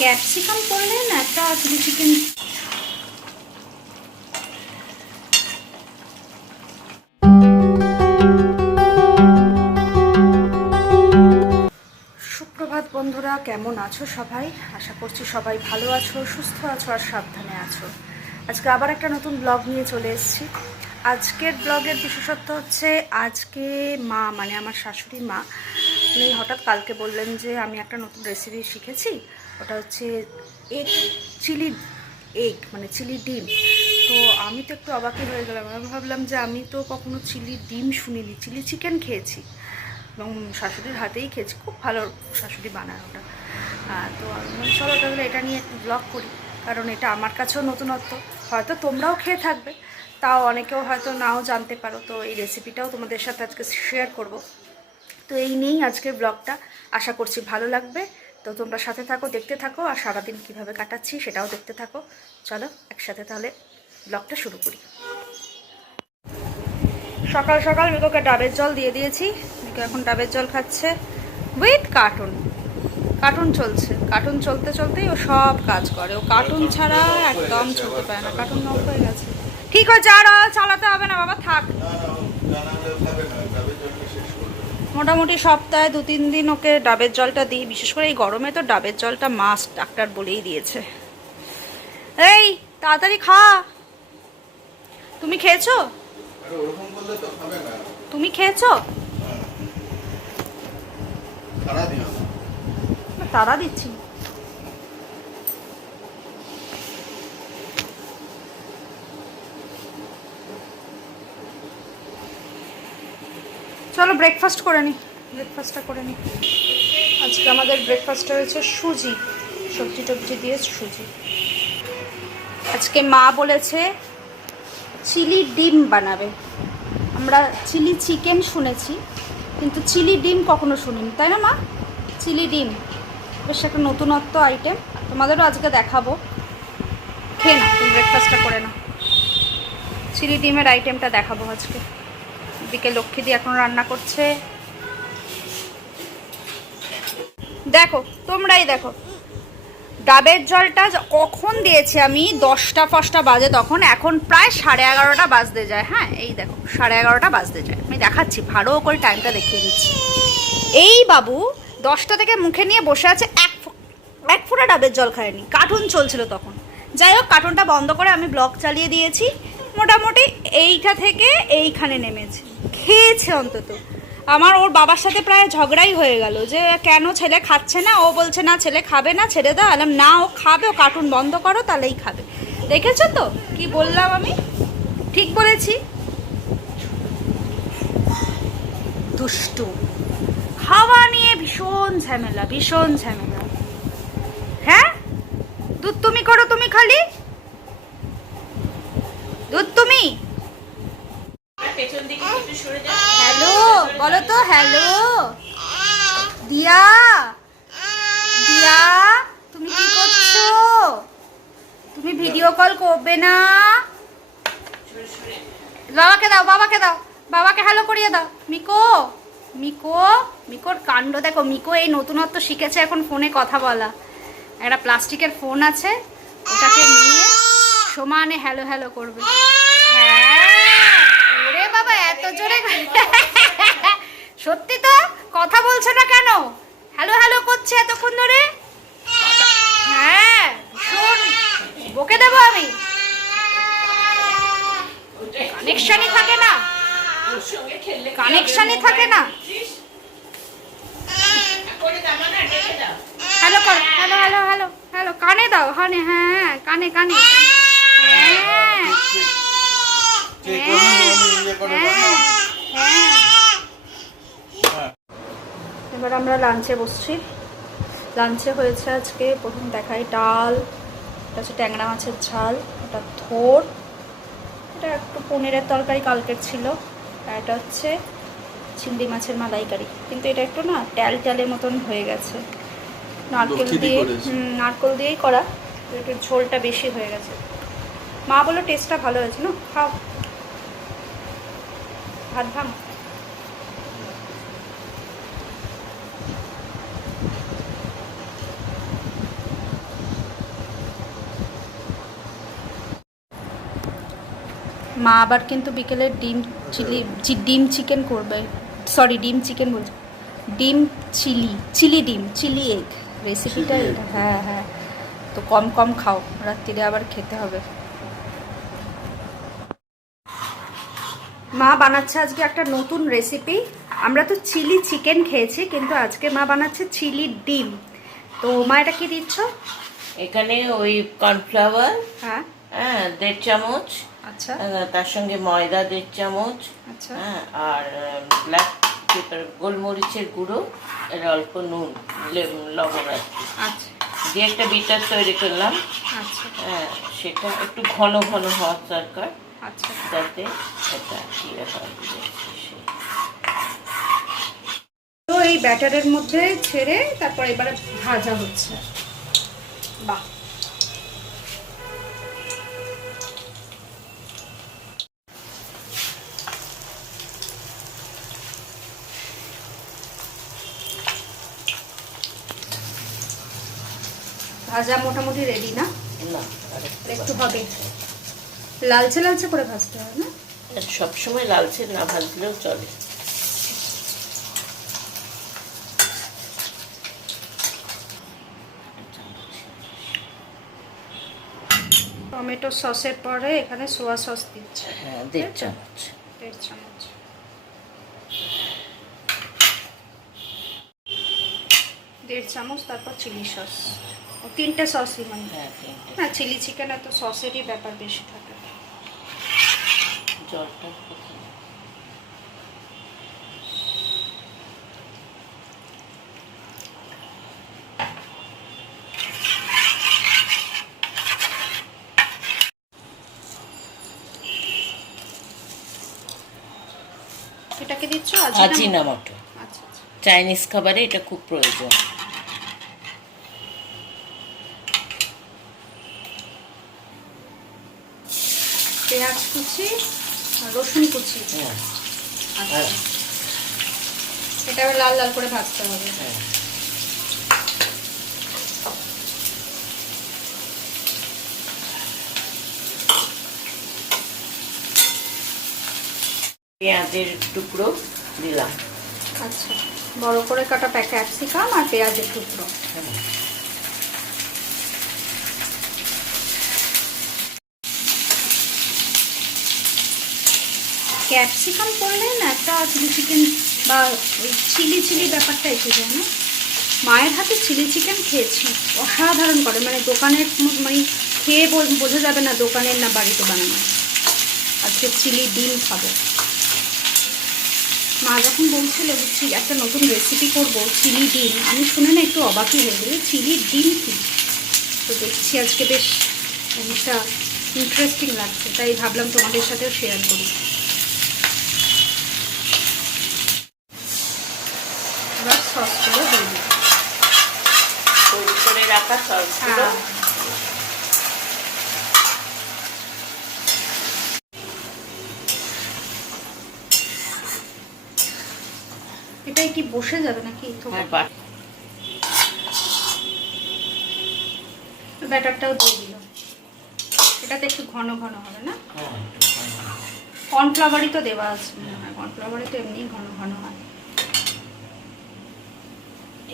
Capsicum করলে না একটা চিলি চিকেন। সুপ্রভাত বন্ধুরা, কেমন আছো সবাই? আশা করছি সবাই ভালো আছো, সুস্থ আছো আর সাবধানে আছো। আজকে আবার একটা নতুন ব্লগ নিয়ে চলে এসেছি। আজকের ব্লগের বিশেষত্ব হচ্ছে আজকে মা মানে আমার শাশুড়ি মা উনি হঠাৎ কালকে বললেন যে আমি একটা নতুন রেসিপি শিখেছি, ওটা হচ্ছে এগ চিলি এগ মানে চিলি ডিম। তো আমি তো একটু অবাকই হয়ে গেলাম। আমি ভাবলাম যে আমি তো কখনো চিলি ডিম শুনিনি, চিলি চিকেন খেয়েছি এবং শাশুড়ির হাতেই খেয়েছি, খুব ভালো শাশুড়ি বানায় ওটা। তো আমি চলো তাহলে এটা নিয়ে একটু ব্লগ করি, কারণ এটা আমার কাছেও নতুনত্ব, হয়তো তোমরাও খেয়ে থাকবে, তাও অনেকেও হয়তো নাও জানতে পারো। তো এই রেসিপিটাও তোমাদের সাথে আজকে শেয়ার করব। তো এই নিয়েই আজকের ব্লগটা, আশা করছি ভালো লাগবে। তো তোমরা সাথে থাকো, দেখতে থাকো, আর সারাদিন কীভাবে কাটাচ্ছি সেটাও দেখতে থাকো। চলো একসাথে তাহলে ব্লগটা শুরু করি। সকাল সকাল মিকোকে ডাবের জল দিয়ে দিয়েছি। মিকো এখন ডাবের জল খাচ্ছে উইথ কার্টুন। কার্টুন চলছে, কার্টুন চলতে চলতেই ও সব কাজ করে। ও কার্টুন ছাড়া একদম চলতে পারে না, কার্টুন নক হয়ে গেছে। ঠিক হয়েছে, আর চালাতে হবে না বাবা, থাক। মোটামুটি সপ্তাহে 2-3 দিন ওকে ডাবের জলটা দিই, বিশেষ করে এই গরমে তো ডাবের জলটা মাস্ট, ডাক্তার বলেই দিয়েছে। এই তাড়াতাড়ি খা। তুমি খেয়েছো? তুমি খেয়েছো? তারা দিচ্ছি। চলো ব্রেকফাস্ট করে নিই, ব্রেকফাস্টটা করে নিই। আজকে আমাদের ব্রেকফাস্টে হয়েছে সুজি, সবজি টবজি দিয়ে সুজি। আজকে মা বলেছে চিলি ডিম বানাবে। আমরা চিলি চিকেন শুনেছি, কিন্তু চিলি ডিম কখনো শুনিনি, তাই না মা? চিলি ডিম বেশ একটা নতুনত্ব আইটেম, তোমাদেরও আজকে দেখাবো। খেয়ে না, তুমি ব্রেকফাস্টটা করে নাও। চিলি ডিমের আইটেমটা দেখাবো আজকে। এদিকে লক্ষ্মীদি এখন রান্না করছে। দেখো, তোমরাই দেখো ডাবের জলটা কখন দিয়েছি আমি, 10টা বাজে তখন, এখন প্রায় 11:30 বাজতে যায়। হ্যাঁ এই দেখো 11:30 বাজতে যায়। আমি দেখাচ্ছি, ভালো করে টাইমটা দেখিয়ে দিচ্ছি। এই বাবু 10টা থেকে মুখে নিয়ে বসে আছে, এক ফোঁটা ডাবের জল খায়নি। কার্টুন চলছিল তখন। যাই হোক, কার্টুনটা বন্ধ করে আমি ব্লগ চালিয়ে দিয়েছি। মোটামুটি এইটা থেকে এইখানে নেমেছে, খেয়েছে অন্তত। আমার ওর বাবার সাথে প্রায় ঝগড়াই হয়ে গেল যে কেন ছেলে খাচ্ছে না। ও বলছে না ছেলে খাবে না, ছেড়ে দাও। আলাম না, ও খাবে, ও কার্টুন বন্ধ করো তাহলেই খাবে। দেখেছো তো কি বললাম আমি? ঠিক বলেছি? দুষ্টু, খাওয়া নিয়ে ভীষণ ঝামেলা, ভীষণ ঝামেলা। হ্যাঁ, দুধ তুমি করো, তুমি খালি দুধ তুমি। হ্যালো বলো তো, হ্যালো দিয়া, দিয়া তুমি কি করছো? তুমি ভিডিও কল করবে না? বাবাকে দাও, বাবাকে দাও, বাবাকে হ্যালো করিয়ে দাও। মিকো, মিকো, মিকোর কাণ্ড দেখো। মিকো এই নতুনত্ব শিখেছে এখন ফোনে কথা বলা। একটা প্লাস্টিকের ফোন আছে, ওটাকে নিয়ে সমানে হ্যালো হ্যালো করবে। হ্যাঁ, ওরে বাবা এত জোরে সত্যি তো কথা বলছে না কেন? হ্যালো হ্যালো করছে এতক্ষণ ধরে। হ্যাঁ শোন, বকে দেবো আমি। কানেকশনই থাকে না, কানেকশনই থাকে না। হ্যালো কর, হ্যালো হ্যালো হ্যালো হ্যালো, কানে দাও, কানে, হ্যাঁ কানে কানে। হ্যাঁ এবার আমরা লাঞ্চে বসছি। লাঞ্চে হয়েছে আজকে, প্রথম দেখাই ডাল, এটা হচ্ছে ট্যাংরা মাছের ঝাল, এটা থোর, এটা একটু পনিরের তরকারি কালকের ছিল, আর এটা হচ্ছে চিংড়ি মাছের মালাইকারি। কিন্তু এটা একটু না ট্যাল ট্যালের মতন হয়ে গেছে, নারকেল দিয়ে, নারকেল দিয়েই করা, একটু ঝোলটা বেশি হয়ে গেছে। মা বললো টেস্টটা ভালো হয়েছে না, খাও ভাত ভাঙ। মা আবার কিন্তু বিকেলে ডিম চিকেন করবে, সরি ডিম চিকেন বলছি, ডিম চিলি এগ রেসিপিটা এটা। হ্যাঁ হ্যাঁ, তো কম কম খাও, রাত্রিরে আবার খেতে হবে। মা বানাচ্ছে আজকে একটা নতুন রেসিপি। আমরা তো চিলি চিকেন খেয়েছি, কিন্তু আজকে মা বানাচ্ছে চিলি ডিম। তো মা এটা কি দিচ্ছ? এখানে ওই কর্নফ্লাওয়ার, হ্যাঁ 1.5 চামচ, আচ্ছা তার সঙ্গে ময়দা 1.5 চামচ, আচ্ছা আর ব্ল্যাক পেপার গোলমরিচের গুঁড়ো, আর অল্প নুন, লবণ আর কি আচ্ছা দিয়ে একটা বিটার তৈরি করলাম। আচ্ছা সেটা একটু ঘন ঘন হওয়ার দরকার, আচ্ছা। যাতে এটা ইয়ে হয়। তো এই ব্যাটারের মধ্যে ছেড়ে তারপর এবারে ভাজা হচ্ছে। বাহ, ভাজা মোটামুটি রেডি না? না, একটু হবে, লালচে লালচে করে ভাজতে হবে না? সবসময় লালচে না ভাজলেও চলে। টমেটো সসের পরে এখানে সোয়া সস দিচ্ছে। হ্যাঁ 1.5 চামচ। 1.5 চামচ। 1.5 চামচ, তারপর চিলি সস। ও 3টে সসই মানে? হ্যাঁ 3টে। না, চিলি চিকেনে তো সসেরই ব্যাপার বেশি থাকে। জলটা কোথায়? এটাকে দিচ্ছ আজিনামোটো। আচ্ছা আচ্ছা। চাইনিজ খাবারে এটা খুব প্রয়োজন। পেঁয়াজ কুচি, রসুন কুচি। আচ্ছা, এটা আবার লাল লাল করে ভাজতে হবে। পেঁয়াজের টুকরো দিলাম। আচ্ছা, বড় করে কাটা ক্যাপসিকাম আর পেঁয়াজের টুকরো। ক্যাপসিকাম করলে না একটা চিলি চিকেন বা ওই চিলি ব্যাপারটা এসে যায় না? মায়ের হাতে চিলি চিকেন খেয়েছি, অসাধারণ করে, মানে দোকানের মানে খেয়ে বোঝা যাবে না দোকানের না বাড়িতে বানানো। আজকে চিলি ডিম খাবো। মা যখন বলছিল যে একটা নতুন রেসিপি করবো চিলি ডিম, আমি শুনে না একটু অবাকই হয়ে গেল, চিলি ডিম কি? তো দেখছি আজকে বেশ জিনিসটা ইন্টারেস্টিং লাগছে, তাই ভাবলাম তোমাদের সাথেও শেয়ার করি। এবার সসগুলো দিয়ে দিই, তৈরি করে রাখা সসগুলো। এটাই কি বসে যাবে নাকি? ব্যাটারটাও দিয়ে দিল, এটাতে একটু ঘন ঘন হবে না? কর্নফ্লাওয়ারই তো দেওয়া আছে, কর্নফ্লাওয়ারে তো এমনি ঘন ঘন হয়।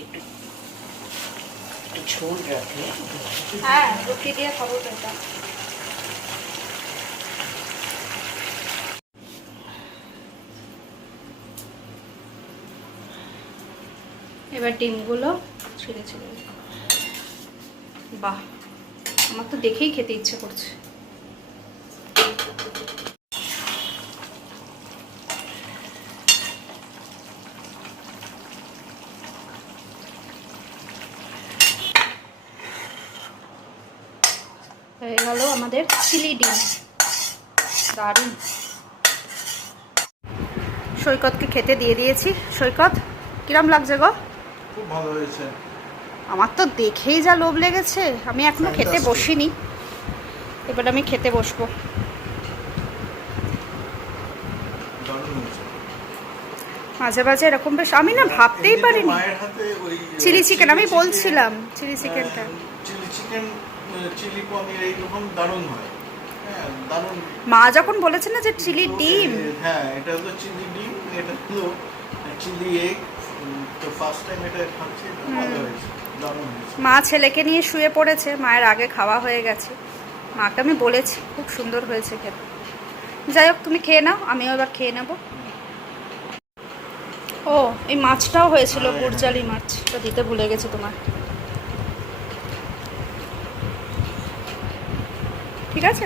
একটু ঝোল রাখে। হ্যাঁ, রুটি দিয়ে খাবো তো এটা। এবার ডিমগুলো ছিঁড়ে ছিঁড়ে, বাহ, আমার তো দেখেই খেতে ইচ্ছে করছে। হয়ে গেল আমাদের চিলি ডিম, দারুণ। সৈকতকে খেতে দিয়ে দিয়েছি। সৈকত, কিরম লাগছে গো? খুব ভালো হয়েছে। আমার তো দেখেই যা লোভ লেগেছে, আমি এখনো খেতে বসিনি, এবার আমি খেতে বসবো। মাঝে মাঝে এরকম বেশ, আমি না ভাবতেই পারিনি চিলি চিকেন, আমি বলছিলাম চিলি চিকেনটা, চিলি চিকেন, চিলি পনির এইরকম দারুণ হয়। হ্যাঁ দারুণ। মা যখন বলেছে না যে চিলি ডিম, হ্যাঁ এটা হলো চিলি ডিম, এটা হলো চিলি এগ। তো ফার্স্ট টাইম এটা খাচ্ছি, এটা ভালো হয়েছে, দারুণ হয়েছে। মা ছেলেকে নিয়ে শুয়ে পড়েছে, মায়ের আগে খাওয়া হয়ে গেছে। মাকে আমি বলেছি খুব সুন্দর হয়েছে খেতে। যাই হোক, তুমি খেয়ে নাও, আমিও এবার খেয়ে নেব। ও, এই মাছটাও হয়েছিল, গুড়জালি মাছ, তো দিতে ভুলে গেছি তোমার। ঠিক আছে,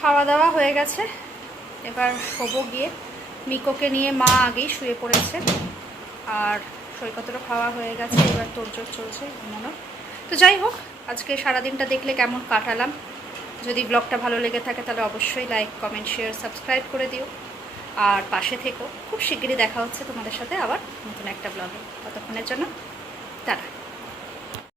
খাওয়া দাওয়া হয়ে গেছে, এবার শোবো গিয়ে। মিকোকে নিয়ে মা আগেই শুয়ে পড়েছে, আর সৈকতেরও খাওয়া হয়ে গেছে, এবার তোড়জোড় চলছে ঘুমানোর। তো যাই হোক, আজকে সারাদিনটা দেখলে কেমন কাটালাম। যদি ব্লগটা ভালো লেগে থাকে তাহলে অবশ্যই লাইক, কমেন্ট, শেয়ার, সাবস্ক্রাইব করে দিও, আর পাশে থেকো। খুব শিগগিরই দেখা হচ্ছে তোমাদের সাথে আবার নতুন একটা ব্লগে। ততক্ষণের জন্য টাটা।